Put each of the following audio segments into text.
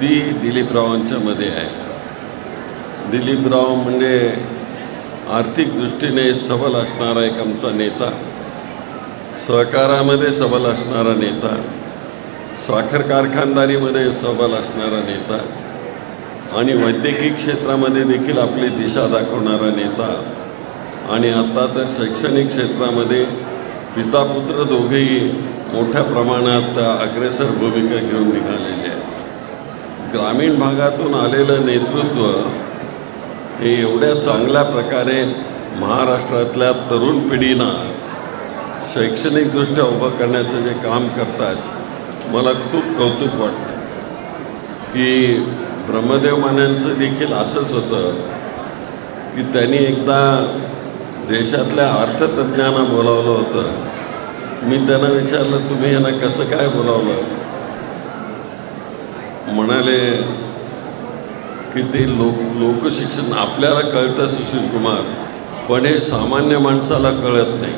ती दिलीपरावांच्यामध्ये आहे। दिलीपराव म्हणजे आर्थिक दृष्टीने सबल असणारा एक आमचा नेता, सहकारामध्ये सबल असणारा नेता, साखर कारखानदारीमध्ये सबल असणारा नेता आणि वैद्यकीय क्षेत्रामध्ये देखील आपली दिशा दाखवणारा नेता आणि आता तर शैक्षणिक क्षेत्रामध्ये पिता पुत्र दोघेही मोठ्या प्रमाणात अग्रेसर भूमिका घेऊन निघालेले आहेत। ग्रामीण भागातून आलेलं नेतृत्व हे एवढ्या चांगल्या प्रकारे महाराष्ट्रातल्या तरुण पिढींना शैक्षणिकदृष्ट्या उभं करण्याचं जे काम करतात, मला खूप कौतुक वाटतं की ब्रह्मदेव मानेंचं देखील असंच होतं की त्यांनी एकदा देशातल्या अर्थतज्ञांना बोलावलं होतं। मी त्यांना विचारलं, तुम्ही यांना कसं काय बोलावलं? म्हणाले की ते लोकशिक्षण आपल्याला कळतं सुशील कुमार, पण हे सामान्य माणसाला कळत नाही।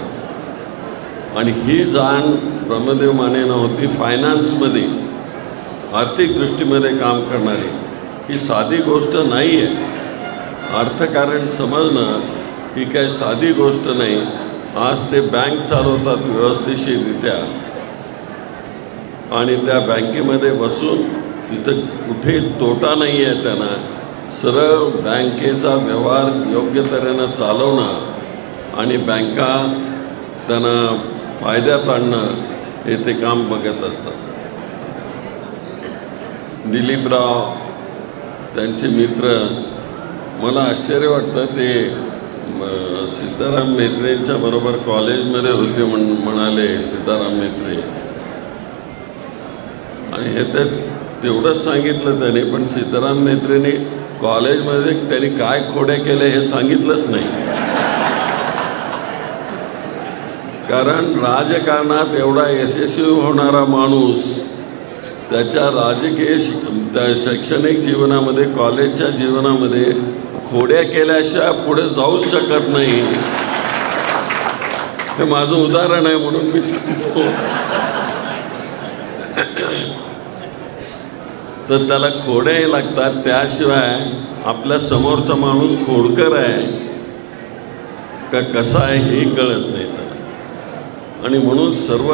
आणि ही जाण ब्रह्मदेव मानेंना होती। फायनान्समध्ये आर्थिक दृष्टीमध्ये काम करणारी ही साधी गोष्ट नाही आहे। अर्थकारण समजणं ही काय साधी गोष्ट नाही। आज ते बँक चालवतात व्यवस्थितरित्या आणि त्या बँकेमध्ये बसून तिथं कुठे तोटा नाही आहे त्यांना, सरळ बँकेचा व्यवहार योग्य तऱ्हेनं चालवणं आणि बँका त्यांना फायद्यात आणणं हे ते काम बघत असतात। दिलीपराव त्यांचे मित्र, मला आश्चर्य वाटतं, ते सीताराम म्हेत्रेंच्या बरोबर कॉलेजमध्ये होते म्हणाले सीताराम म्हेत्रे, आणि हे तर तेवढंच सांगितलं त्याने, पण सीताराम म्हेत्रेंनी कॉलेजमध्ये त्यांनी काय खोड्या केल्या हे सांगितलंच नाही। कारण राजकारणात एवढा यशस्वी होणारा माणूस त्याच्या राजकीय त्या शैक्षणिक जीवनामध्ये, कॉलेजच्या जीवनामध्ये खोड्या केल्याशिवाय पुढे जाऊच शकत नाही। हे माझं उदाहरण आहे म्हणून मी सांगतो। तर त्याला खोड्याही लागतात, त्याशिवाय आपल्या समोरचा माणूस खोडकर आहे का कसा आहे हे कळत नाही त्याला। आणि म्हणून सर्व